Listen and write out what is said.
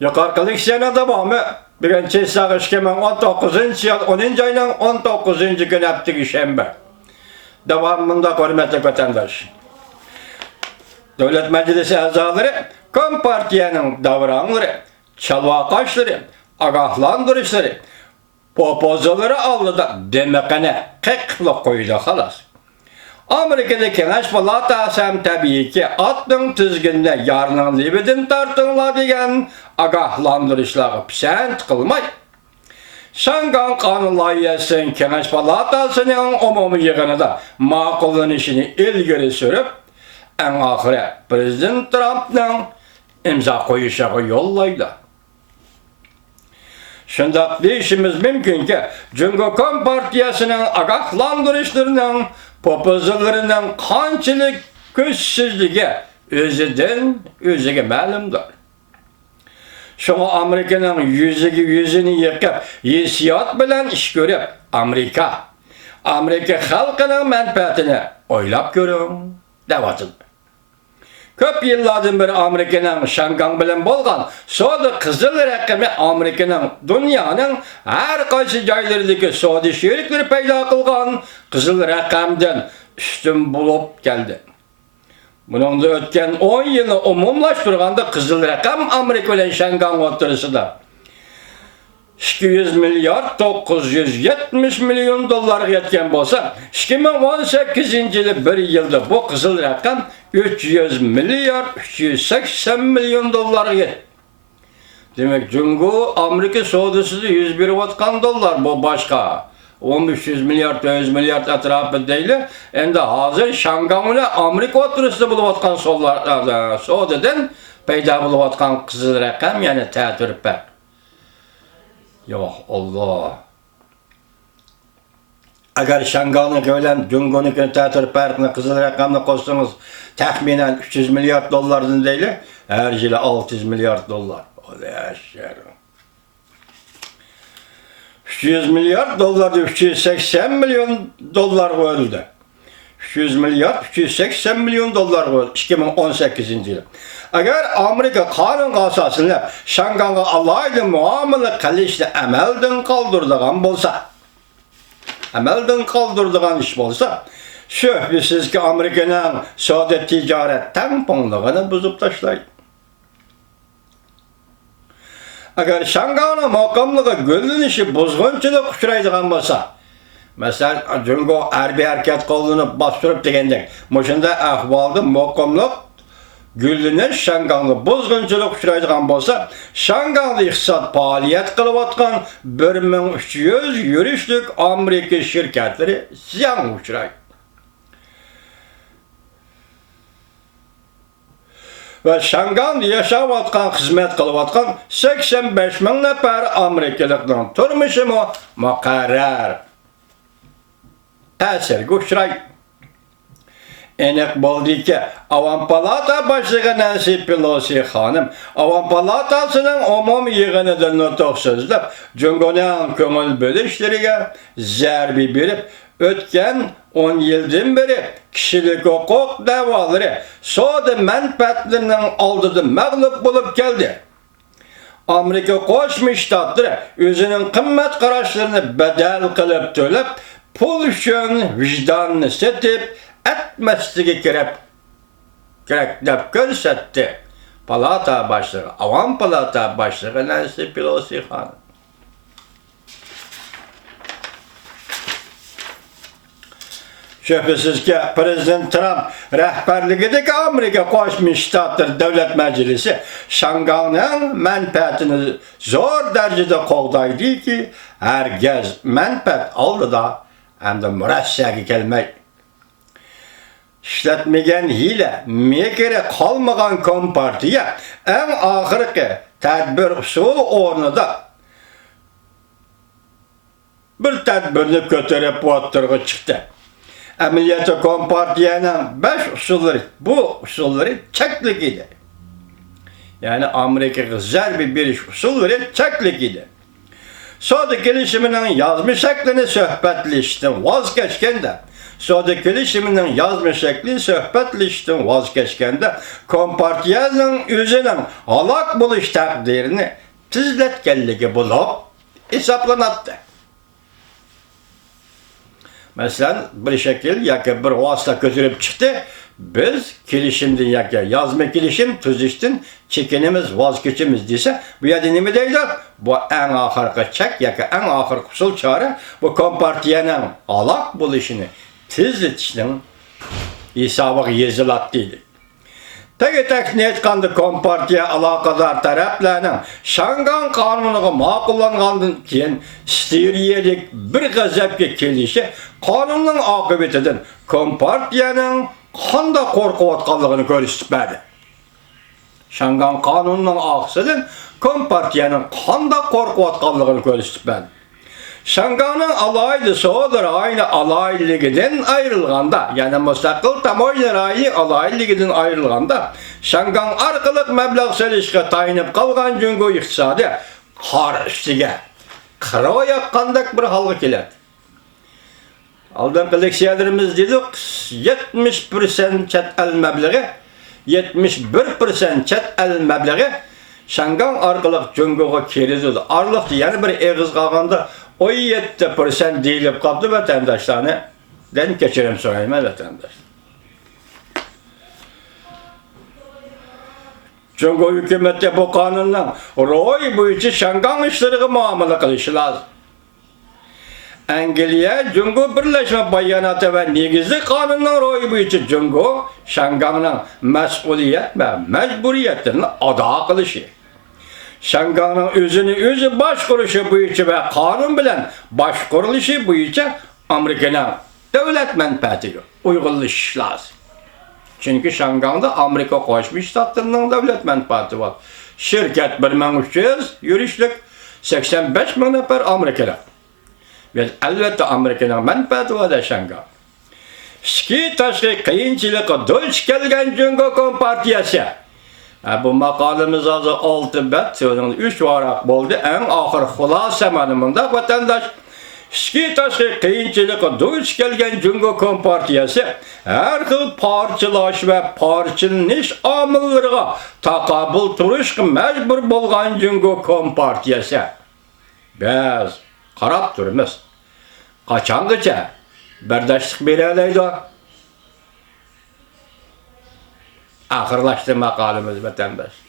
Yukarıdaki sene devamı birinci sağışkemen 19. yıl 10. ayının 19. gün hafta şembe. Devamında hürmetli vatandaş. Devlet Meclisi azaları, Kompartiyanın davranları, çalvakaşları, agahlandırışları, popozaları aldı demekine kıklık koydu halas. Amerika'da Kengaş Palatası hem tabii ki attın tizginde yarının libidin tartınla degen agahlandırışları pisent kılmay. Şangan kanun layihəsinin Kengaş Palatasının umumi yığınında makullanışını ilgiri sürüp, en ahire Prezident Trump'ın imza koyuşağı yollaydı. Şundak deyişimiz mümkün ki, Cumhuriyet Partiyasının agahlandırışlarının, popozlarının kançılık güçsüzlüğü özüden özüge məlumdur. Şuna Amerika'nın yüzünü yıkıp, hissiyat bilen iş görüp, Amerika halkının menfaatini oylap görün, devatın. Köp yıllardan beri Amerika'nın Şangan bilen bolgan, soda kızıl rakımı Amerika'nın dünyanın her kaysı jaylarındaki soda şerikleri peyda kılgan kızıl rakamdan üstün bulup geldi. Bunun da ötken 10 yılı umumlaştırganda kızıl rakam Amerika ile Şangan oturusunda 200 milyar 970 milyon dolar yetken bolsa 2018 yılı bir yılda bu kızıl rakam 300 milyar 380 milyon dolar yet. Demek Cumhuriyet Amerika sodası 101 vatkan dolar bu başka. 1500 milyar 400 milyar etrafı değil. Endi hazır Şangan'la Amerika oturusunda buluvatkan sodadan peyda buluvatkan kızıl rakam yani teatürpe. Yok Allah. Eğer Şangan'ı kölen Cumhuriyet'in teatürpe kızıl rakamını koysanız tahminen 300 milyar dolardan değil. Her yılı 600 milyar dolar. O da yaşar. 300 milyar dolar 380 milyon dolar koyuldu. 300 milyar 380 milyon dolar koyuldu 2018 yılı. Eğer Amerika kanun asasında Şangan'a alaylı muamele kılışlı emelden kaldırdığan iş bolsa, şüphesiz ki Amerika'nın soda ticaret tamponluğunu bozup taşlaydı. Eğer Şangan'ın makamlığı gölünüşü bozgunçılık uçuraydıgan bolsa, mesela Cumhuriyet harbi hareket kolunu bastırıp degендek, muşunda ahvalda makamlık gölünüş Şangan'ı bozgunçılık uçuraydıgan bolsa, Şangan'da iqtisat faaliyet kılıvatkan 1300 yürüşlük Amerika şirketleri ziyan uçuraydı. Ve Şangan'da yaşavatkan, hizmet kılıvatkan 85 bin nefer Amerikalıkların turmuşu mu mukarrer tesirge uçuraydı. Enek boldu ki Avam Palata başlığı Nancy Pelosi hanım Avam Palatasının umum yığınıdır nutuk sözlüp Cumhuriyet'in köngül bölüşlerine zerbi berip ötken 10 yıldan beri kişilik hukuk davaları soda menfaatlerinin aldığı mağlup bulup geldi. Amerika Koşmuş Ştatları özünün kıymet karaşlarını bedel kılıp tölüp pul üçün vicdanını setip etmesliği gerekli görsetti. Palata başlığı, Avam Palata başlığı Nancy Pelosi hanım. Şüphesiz ki Prezident Trump rehberliğindeki Amerika Koşmuş Ştatları Devlet Meclisi Şangan'ın menfaatini zor derecede qoğdaydı ki herkes menfaat aldı da hem de mürəssəgi gelmek. İşletmegen hile, mekere kalmagan Kompartiya en ahırki tedbir usulü ornada bir tedbirini götürüp oturgu çıktı. Ameliyatı Kompartiyanın 5 usulleri, bu usulleri çeklik idi. Yani Amerika güzel bir iş usulleri çeklik idi. Sonra gelişiminin yazmış şeklini söhbetleştim, vazgeçken de Soda kilişiminin yazma şekli söhbetliştin vazgeçkende Kompartiyanın özünün alak buluş takdirini tizletkelligi bulup hesaplanattı. Mesela bir şekil yaki bir vasıta götürüp çıktı. Biz kilişimden yaki yazma kilişim tüzüştün çekinimiz vazgeçimiz dese bu yerde ne mi deydi? Bu en ahırkı çek yaki en ahırkı usul çare bu kompartiyanın alak buluşunu tizletişinin hesabı yazılattıydı. Tek teksini etkandı kompartiya alakadar taraflarının Şangan kanunu makullangandan keyin Suriyelik bir gazapga kelişi kanunun akıbetinden kompartiyanın qanday qo'rqayotganligini ko'rsatmadi. Şangan kanunun aksıdan kompartiyanın qanday qo'rqayotganligini ko'rsatmadi. Şanganın alaylı soğudur aynı alaylıgiden ayrılganda, yani müstakil tamoylar aynı alaylıgiden ayrılganda, Şangan arkalık meblağ selişke tayinip kalgan cüngü iktisadi kar üstüge, kırıva yakkandak bir halga keledi. Aldığım leksiyalarımız dedik, 70% çet el meblağı, 71% çet el meblağı, Şangan arkalık cüngüge keledi. Arlıktı, yani bir eğiz kalganda, 17% deyilip kaptı vatandaşlarını. Ben geçerim sorayım vatandaş. Çünkü hükümette bu kanundan roy bu için Şangan işleri muamele kılışı lazım. Angliya Cungo Birleşme Bayanatı ve negizli kanundan roy bu için Cungo Şangan'ın mesuliyet ve mecburiyetlerini ada kılışı. Şangan'ın özü başkuruluşu bu için ve kanun bilen başkuruluşu bu için Amerika'nın devlet menfaati uygulaş lazım. Çünkü Şangan'da Amerika Koşmuş Ştatlarının devlet menfaati var. Şirket 1300 yürüyüşlük 85 bin nefer Amerikalı. Ve elbette Amerika'nın menfaati var da Şangan. Şki taşı kıyınçılıkı duç gelgen Cungo Kompartiyası. Bu makalemiz azı 6 bet, 3 varak oldu. En ahir hulasa manımında vatandaş Şki taşı kıyınçılıkı duç gelgen Cungo Kompartiyası her xil parçalaş ve parçalanish amillarına takabul turishga mecbur bolgan Cungo Kompartiyası. Biz qarab turibmiz. Qachongacha bardashlik bera oladi? Axirlashdi maqolamiz vatandosh.